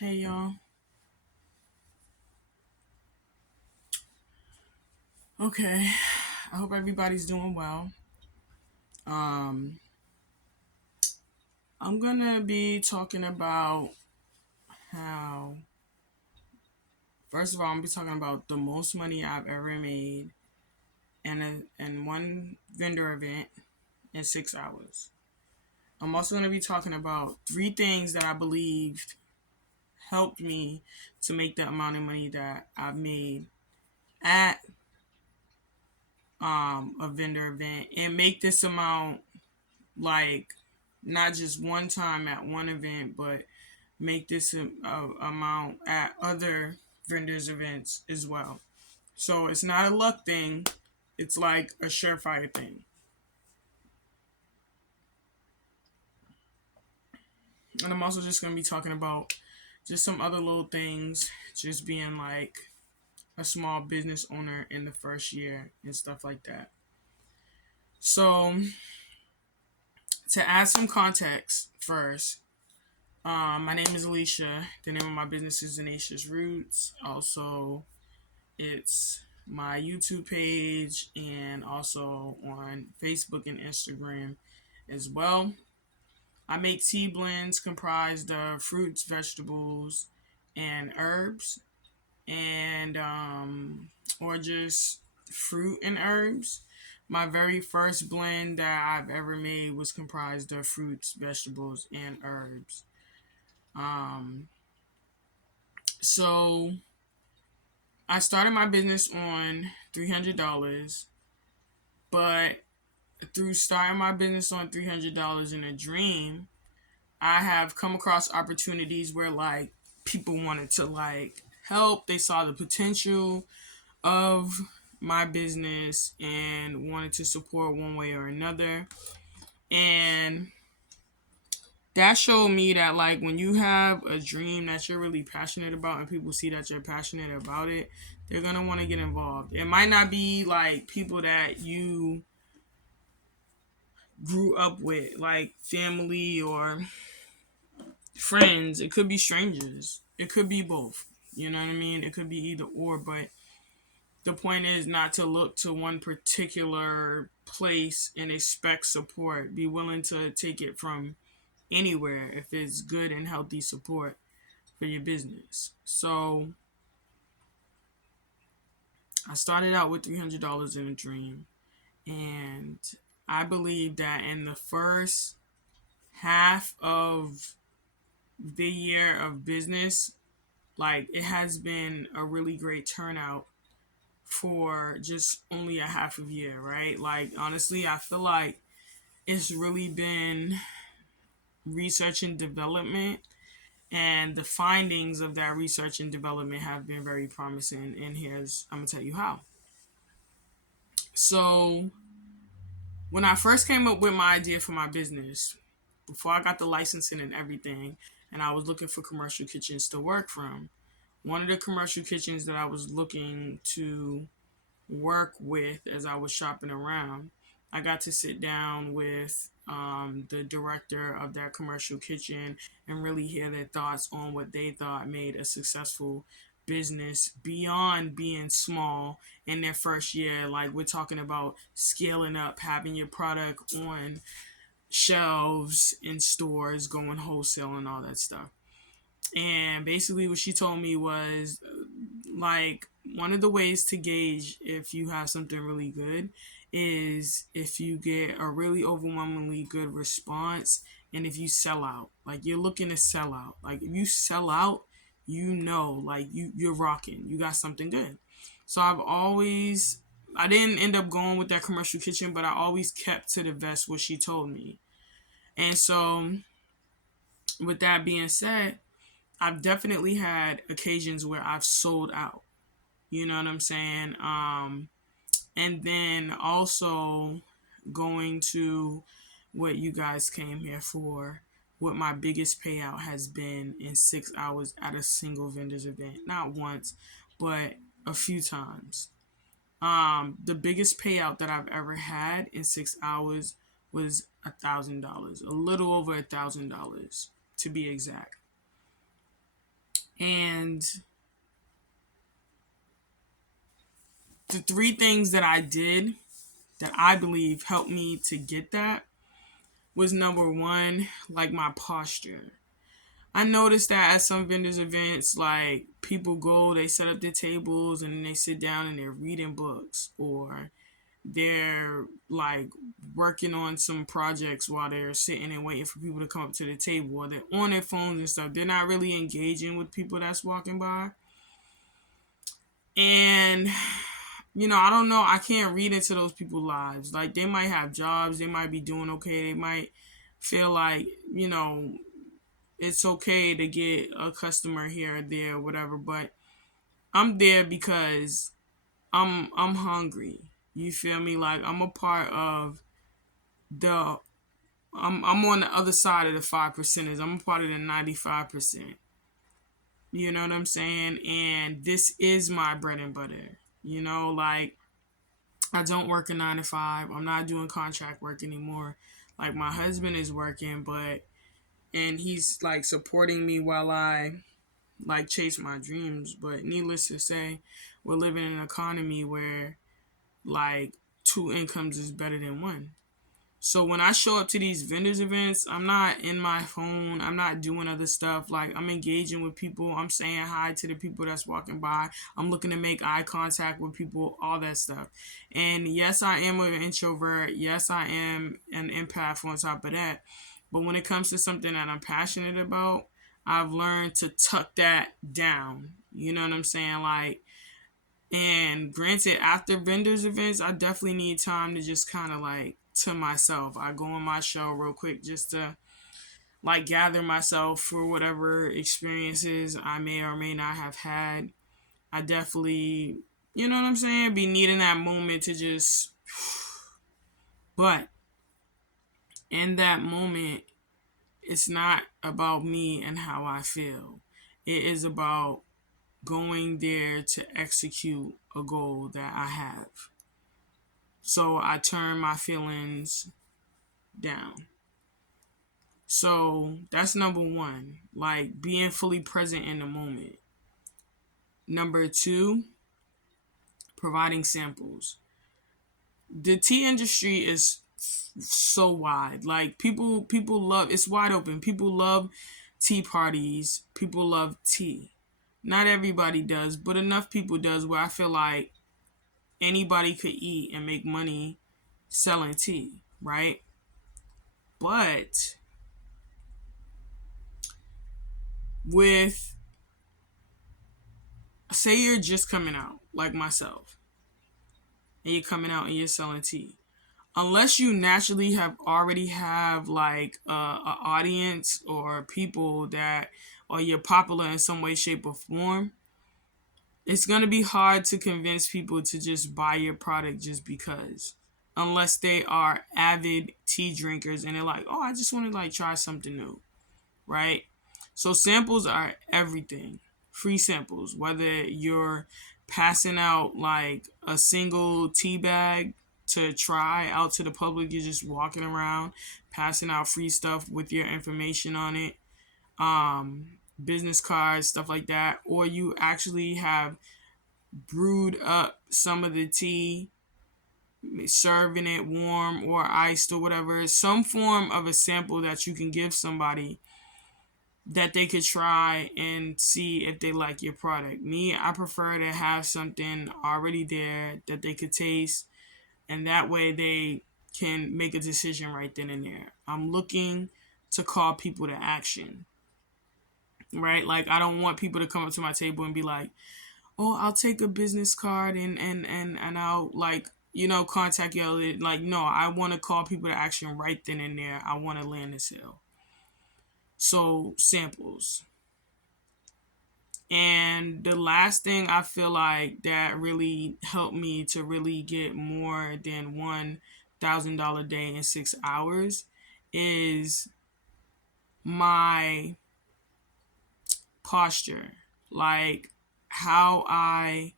Hey y'all. Okay. I hope everybody's doing well. Um I'm going to be talking about how first of all, I'm going to be talking about the most money I've ever made in one vendor event in 6 hours. I'm also going to be talking about three things that I believed helped me to make the amount of money that I've made at a vendor event and make this amount like not just one time at one event, but make this amount at other vendors events as well. So it's not a luck thing; it's like a surefire thing. And I'm also just gonna be talking about just some other little things, just being like a small business owner in the first year and stuff like that. So to add some context first, my name is Alicia. The name of my business is Tenacious Roots. Also, it's my YouTube page and also on Facebook and Instagram as well. I make tea blends comprised of fruits, vegetables, and herbs, and or just fruit and herbs. My very first blend that I've ever made was comprised of fruits, vegetables, and herbs. Um, so I started my business on $300, but through starting my business on $300 in a dream, I have come across opportunities where like people wanted to like help. They saw the potential of my business and wanted to support one way or another. And that showed me that like when you have a dream that you're really passionate about and people see that you're passionate about it, they're gonna want to get involved. It might not be like people that you grew up with, like family or friends. It could be strangers. It could be both. You know what I mean? It could be either or, but the point is not to look to one particular place and expect support. Be willing to take it from anywhere if it's good and healthy support for your business. So I started out with $300 in a dream, and I believe that in the first half of the year of business, like it has been a really great turnout for just only a half of year, right? Like honestly, I feel like it's really been research and development, and the findings of that research and development have been very promising. And here's I'm gonna tell you how. So when I first came up with my idea for my business, before I got the licensing and everything, and I was looking for commercial kitchens to work from, one of the commercial kitchens that I was looking to work with as I was shopping around, I got to sit down with the director of that commercial kitchen and really hear their thoughts on what they thought made a successful business beyond being small in their first year. Like we're talking about scaling up, having your product on shelves in stores, going wholesale, and all that stuff. And basically, what she told me was like one of the ways to gauge if you have something really good is if you get a really overwhelmingly good response and if you sell out. Like you're looking to sell out. Like if you sell out, you know, like you're rocking. You got something good. So I didn't end up going with that commercial kitchen, but I always kept to the vest what she told me. And so with that being said, I've definitely had occasions where I've sold out. You know what I'm saying? And then also going to what you guys came here for, what my biggest payout has been in 6 hours at a single vendor's event. Not once, but a few times. The biggest payout that I've ever had in 6 hours was $1,000, a little over $1,000 to be exact. And the three things that I did that I believe helped me to get that was number one, like my posture. I noticed that at some vendors events, like people go, they set up their tables and then they sit down and they're reading books, or they're like working on some projects while they're sitting and waiting for people to come up to the table, or they're on their phones and stuff. They're not really engaging with people that's walking by. And I don't know. I can't read into those people's lives. Like, they might have jobs, they might be doing okay, they might feel like, it's okay to get a customer here or there or whatever, but I'm there because I'm hungry. You feel me? Like, I'm a part of the I'm on the other side of the 5%ers. I'm a part of the 95%. You know what I'm saying? And this is my bread and butter. Like, I don't work a 9 to 5. I'm not doing contract work anymore. Like, my husband is working, and he's like supporting me while I like chase my dreams. But needless to say, we're living in an economy where like two incomes is better than one. So when I show up to these vendors events, I'm not in my phone. I'm not doing other stuff. Like, I'm engaging with people. I'm saying hi to the people that's walking by. I'm looking to make eye contact with people, all that stuff. And yes, I am an introvert. Yes, I am an empath on top of that. But when it comes to something that I'm passionate about, I've learned to tuck that down. You know what I'm saying? Like, and granted, after vendors events, I definitely need time to just kind of like to myself. I go on my show real quick just to like gather myself for whatever experiences I may or may not have had. I definitely, you know what I'm saying, be needing that moment to just, but in that moment, it's not about me and how I feel. It is about going there to execute a goal that I have. So I turn my feelings down. So that's number one, like being fully present in the moment. Number two, providing samples. The tea industry is so wide. Like, people love, it's wide open. People love tea parties. People love tea. Not everybody does, but enough people does where I feel like anybody could eat and make money selling tea, right? But with, say you're just coming out like myself, and you're coming out and you're selling tea, unless you naturally have already have like a audience or people that, or you're popular in some way, shape, or form, it's going to be hard to convince people to just buy your product just because, unless they are avid tea drinkers and they're like, oh, I just want to like try something new, right? So samples are everything. Free samples, whether you're passing out like a single tea bag to try out to the public, you're just walking around passing out free stuff with your information on it, business cards, stuff like that, or you actually have brewed up some of the tea, serving it warm or iced or whatever, some form of a sample that you can give somebody that they could try and see if they like your product. Me, I prefer to have something already there that they could taste, and that way they can make a decision right then and there. I'm looking to call people to action, right? Like, I don't want people to come up to my table and be like, oh, I'll take a business card and I'll like, contact you. Like, no, I want to call people to action right then and there. I want to land the sale. So samples. And the last thing I feel like that really helped me to really get more than $1,000 day in 6 hours is my posture. Like, how I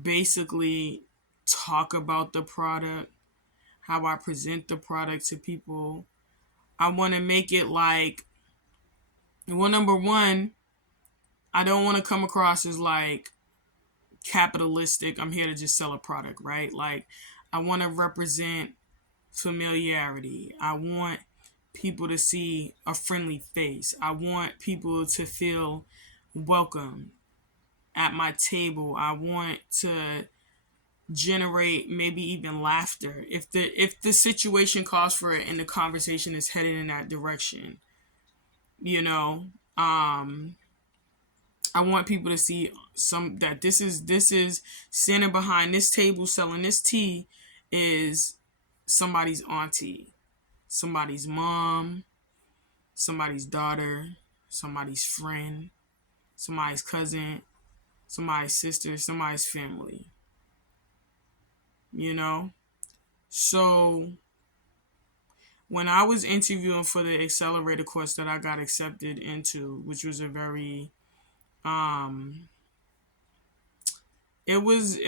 basically talk about the product, how I present the product to people. I want to make it like, well, number one, I don't want to come across as like capitalistic. I'm here to just sell a product, right? Like, I want to represent familiarity. I want people to see a friendly face. I want people to feel welcome at my table. I want to generate maybe even laughter if the situation calls for it and the conversation is headed in that direction. You know, um I want people to see some that this is standing behind this table selling this tea is somebody's auntie, somebody's mom, somebody's daughter, somebody's friend, somebody's cousin, somebody's sister, somebody's family, you know? So when I was interviewing for the accelerator course that I got accepted into, which was a very um it was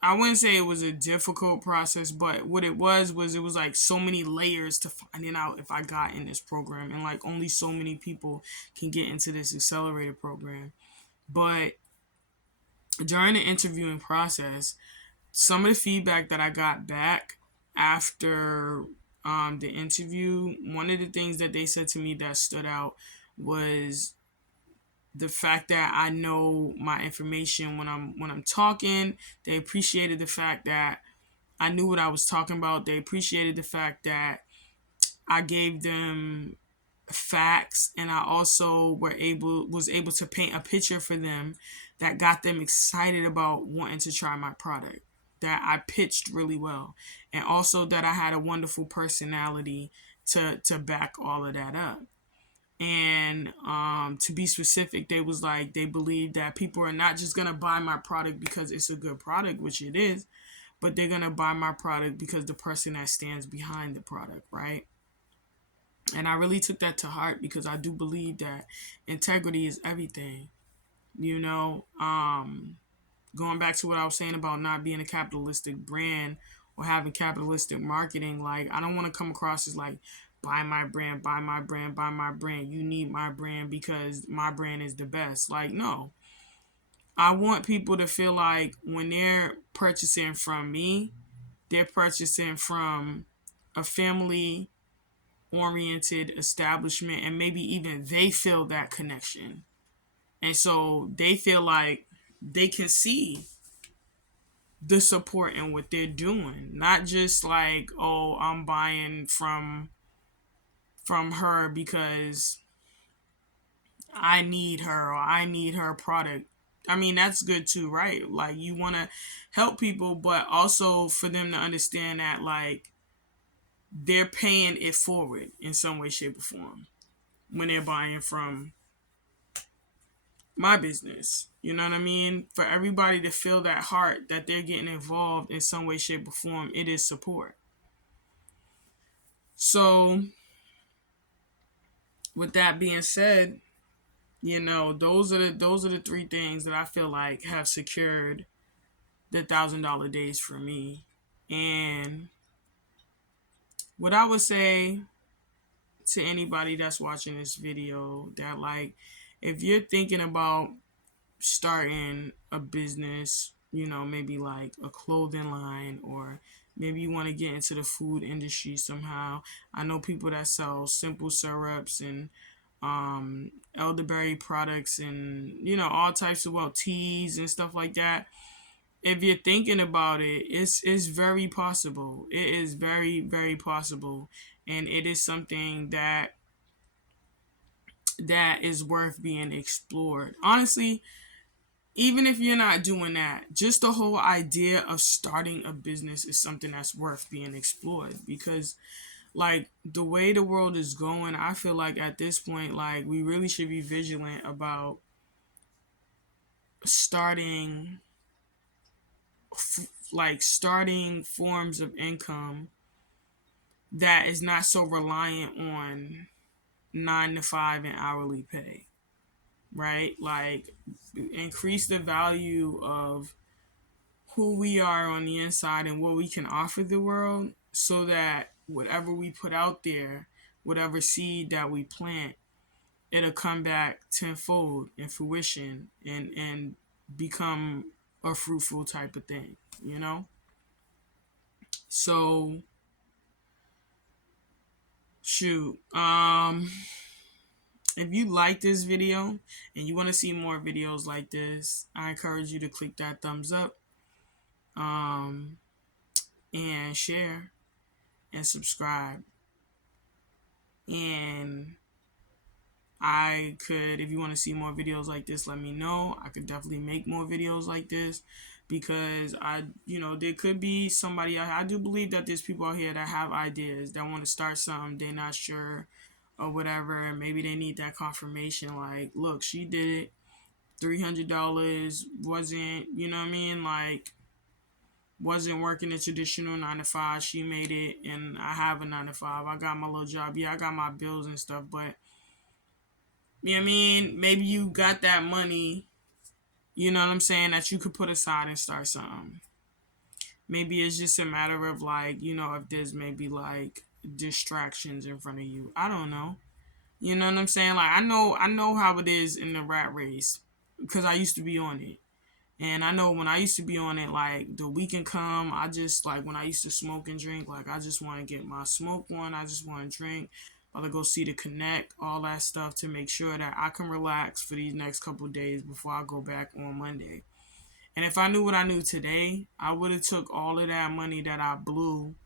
I wouldn't say it was a difficult process, but what it was it was like so many layers to finding out if I got in this program, and like only so many people can get into this accelerator program. But during the interviewing process, some of the feedback that I got back after the interview, one of the things that they said to me that stood out was the fact that I know my information when I'm talking. They appreciated the fact that I knew what I was talking about. They appreciated the fact that I gave them facts, and I also was able to paint a picture for them that got them excited about wanting to try my product. That I pitched really well, and also that I had a wonderful personality to back all of that up. And to be specific, they was like they believe that people are not just gonna buy my product because it's a good product, which it is, but they're gonna buy my product because the person that stands behind the product, right? And I really took that to heart because I do believe that integrity is everything. You know, going back to what I was saying about not being a capitalistic brand or having capitalistic marketing, like I don't want to come across as like buy my brand, buy my brand, buy my brand. You need my brand because my brand is the best. Like, no. I want people to feel like when they're purchasing from me, they're purchasing from a family oriented establishment, and maybe even they feel that connection. And so they feel like they can see the support in what they're doing, not just like, oh, I'm buying from her because I need her or I need her product. I mean, that's good too, right? Like, you want to help people, but also for them to understand that like they're paying it forward in some way, shape, or form when they're buying from my business. You know what I mean? For everybody to feel that heart that they're getting involved in some way, shape, or form, it is support. So, with that being said, those are the three things that I feel like have secured the $1,000 days for me. And what I would say to anybody that's watching this video, that like if you're thinking about starting a business, maybe like a clothing line, or maybe you want to get into the food industry somehow. I know people that sell simple syrups and elderberry products, and all types of teas and stuff like that. If you're thinking about it, it's very possible. It is very, very possible, and it is something that is worth being explored. Honestly, even if you're not doing that, just the whole idea of starting a business is something that's worth being explored, because like the way the world is going, I feel like at this point, like we really should be vigilant about starting starting forms of income that is not so reliant on 9 to 5 and hourly pay, right? Like, increase the value of who we are on the inside and what we can offer the world, so that whatever we put out there, whatever seed that we plant, it'll come back tenfold in fruition and become a fruitful type of thing, you know? So shoot. If you like this video and you want to see more videos like this, I encourage you to click that thumbs up, um, and share and subscribe. And I could, if you want to see more videos like this, let me know. I could definitely make more videos like this because there could be somebody. I do believe that there's people out here that have ideas that want to start something. They're not sure or whatever. And maybe they need that confirmation. Like, look, she did it. $300 wasn't, you know what I mean? Like, wasn't working a traditional 9 to 5. She made it, and I have a 9 to 5. I got my little job. Yeah, I got my bills and stuff, but you know what I mean? Maybe you got that money, you know what I'm saying, that you could put aside and start something. Maybe it's just a matter of like, if there's maybe like distractions in front of you. I don't know. You know what I'm saying? Like I know how it is in the rat race because I used to be on it. And I know when I used to be on it, like the weekend come, I just like when I used to smoke and drink, like I just want to get my smoke on. I just want to drink. I'll go see the connect, all that stuff to make sure that I can relax for these next couple of days before I go back on Monday. And if I knew what I knew today, I would have took all of that money that I blew,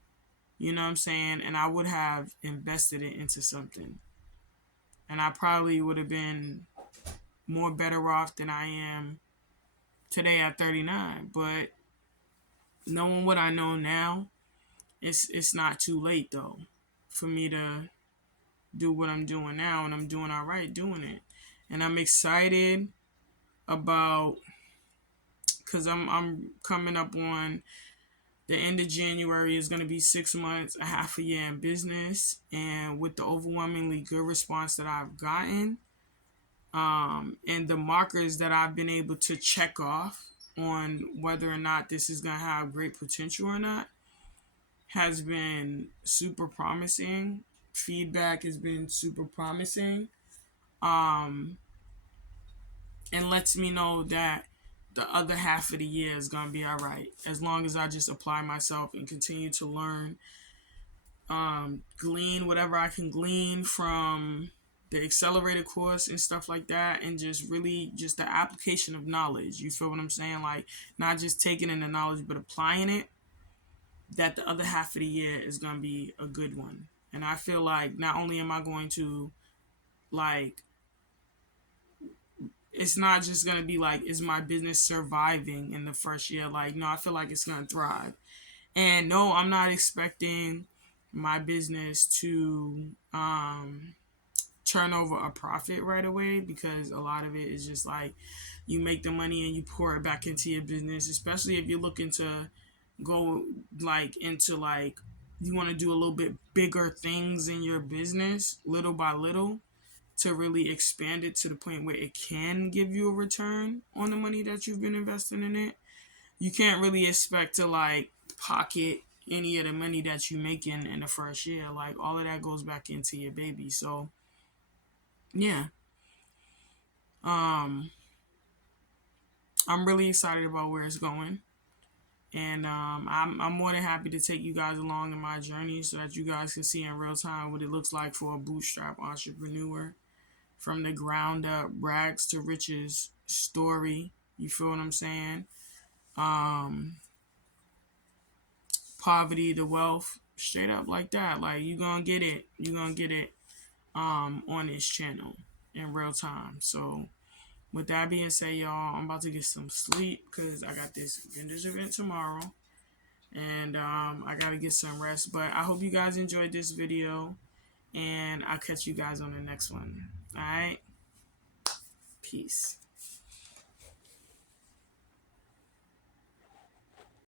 you know what I'm saying, and I would have invested it into something. And I probably would have been more better off than I am today at 39. But knowing what I know now, it's not too late though for me to do what I'm doing now, and I'm doing all right doing it. And I'm excited about because I'm coming up on the end of January is going to be 6 months, a half a year in business, and with the overwhelmingly good response that I've gotten, and the markers that I've been able to check off on whether or not this is going to have great potential or not has been super promising. Feedback has been super promising, and lets me know that the other half of the year is going to be all right as long as I just apply myself and continue to learn, glean whatever I can glean from the accelerated course and stuff like that, and just really just the application of knowledge. You feel what I'm saying? Like not just taking in the knowledge but applying it. That the other half of the year is going to be a good one. And I feel like not only am I going to like, it's not just going to be like, is my business surviving in the first year? Like, no, I feel like it's going to thrive. And no, I'm not expecting my business to turn over a profit right away, because a lot of it is just like you make the money and you pour it back into your business, especially if you're looking to go like into like you want to do a little bit bigger things in your business little by little to really expand it to the point where it can give you a return on the money that you've been investing in it. You can't really expect to like pocket any of the money that you make in the first year. Like all of that goes back into your baby. So yeah, I'm really excited about where it's going. And I'm more than happy to take you guys along in my journey so that you guys can see in real time what it looks like for a bootstrap entrepreneur from the ground up, rags to riches story. You feel what I'm saying? Poverty to wealth, straight up like that. Like you gonna get it. You gonna get it on this channel in real time. So with that being said, y'all, I'm about to get some sleep because I got this vendors event tomorrow. And I gotta get some rest. But I hope you guys enjoyed this video, and I'll catch you guys on the next one. All right, peace.